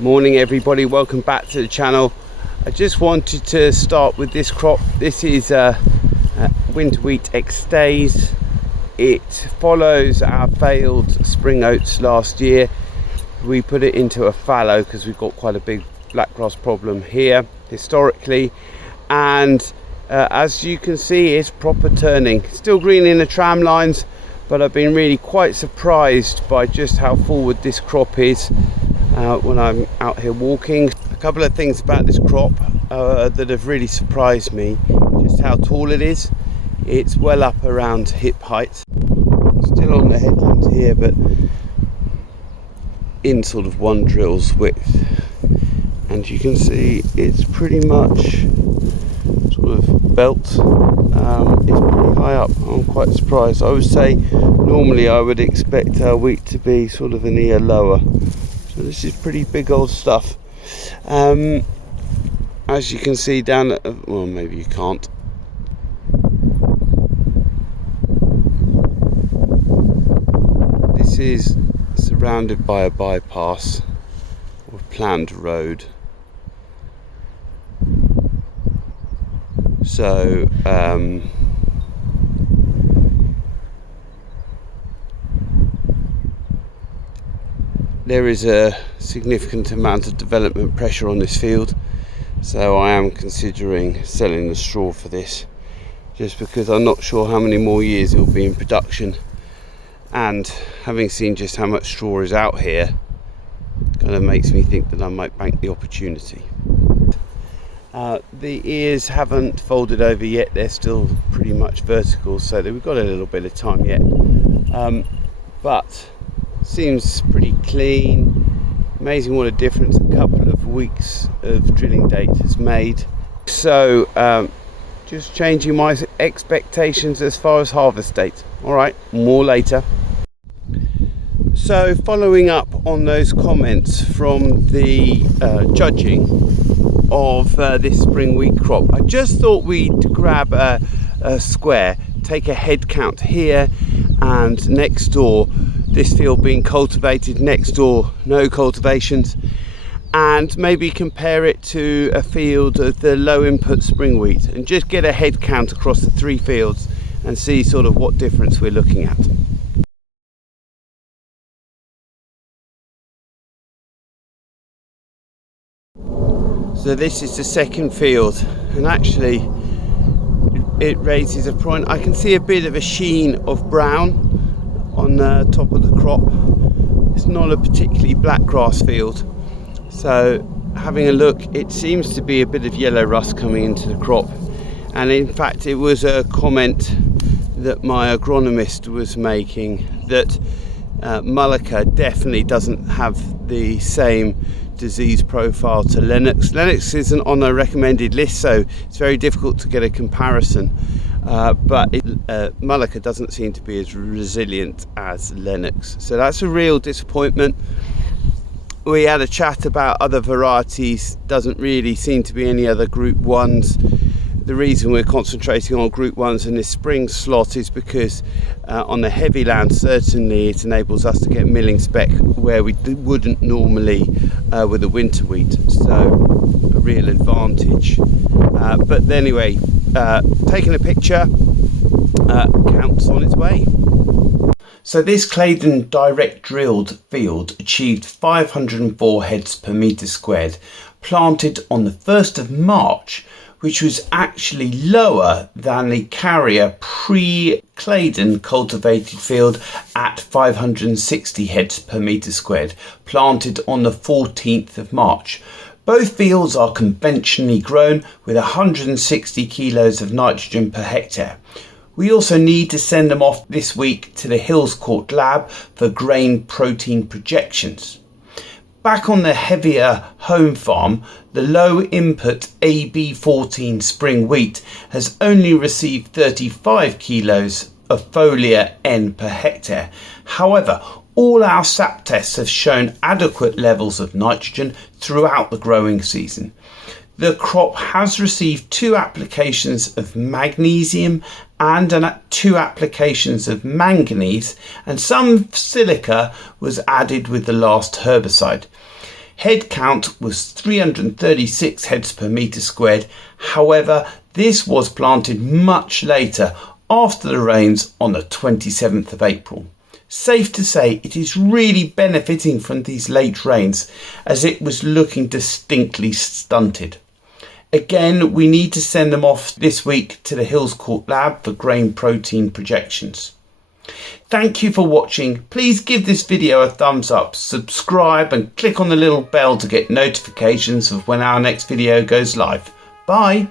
Morning everybody, welcome back to the channel. I just wanted to start with this crop. This is winter wheat X-Days. It follows our failed spring oats last year. We put it into a fallow because we've got quite a big blackgrass problem here historically, and as you can see, it's proper turning. Still green in the tram lines, but I've been really quite surprised by just how forward this crop is when I'm out here walking. A couple of things about this crop that have really surprised me: just how tall it is. It's well up around hip height. Still on the headland here, but in sort of one drill's width, and you can see it's pretty much sort of belt. It's pretty high up. I'm quite surprised. I would say normally I would expect our wheat to be sort of an ear lower, so this is pretty big old stuff. As you can see down at, well, maybe you can't. This is surrounded by a bypass or planned road, so there is a significant amount of development pressure on this field, so I am considering selling the straw for this, just because I'm not sure how many more years it will be in production. And having seen just how much straw is out here, kind of makes me think that I might bank the opportunity. The ears haven't folded over yet, they're still pretty much vertical, so we've got a little bit of time yet, but seems pretty clean. Amazing what a difference a couple of weeks of drilling date has made. So just changing my expectations as far as harvest date. All right, more later. So following up on those comments from the judging of this spring wheat crop, I just thought we'd grab a square, take a head count here and next door, this field being cultivated, next door no cultivations, and maybe compare it to a field of the low input spring wheat and just get a head count across the three fields and see sort of what difference we're looking at. So this is the second field, and actually it raises a point. I can see a bit of a sheen of brown on the top of the crop. It's not a particularly black grass field, so having a look, it seems to be a bit of yellow rust coming into the crop. And in fact, it was a comment that my agronomist was making that Mullica definitely doesn't have the same disease profile to Lennox. Lennox isn't on a recommended list, so it's very difficult to get a comparison, but Mullica doesn't seem to be as resilient as Lennox, so that's a real disappointment. We had a chat about other varieties. Doesn't really seem to be any other group ones. The reason we're concentrating on group ones in this spring slot is because on the heavy land, certainly it enables us to get milling spec where we wouldn't normally with the winter wheat, so a real advantage. But anyway, taking a picture, counts on its way. So this Claydon direct drilled field achieved 504 heads per metre squared, planted on the 1st of March, which was actually lower than the carrier pre-Claydon cultivated field at 560 heads per metre squared, planted on the 14th of March. Both fields are conventionally grown with 160 kilos of nitrogen per hectare. We also need to send them off this week to the Hills Court lab for grain protein projections. Back on the heavier home farm, the low input AB14 spring wheat has only received 35 kilos of foliar N per hectare. However, all our sap tests have shown adequate levels of nitrogen throughout the growing season. The crop has received 2 applications of magnesium and 2 applications of manganese, and some silica was added with the last herbicide. Head count was 336 heads per metre squared. However, this was planted much later, after the rains on the 27th of April. Safe to say it is really benefiting from these late rains, as it was looking distinctly stunted. Again, we need to send them off this week to the Hills Court lab for grain protein projections. Thank you for watching. Please give this video a thumbs up, subscribe and click on the little bell to get notifications of when our next video goes live. Bye!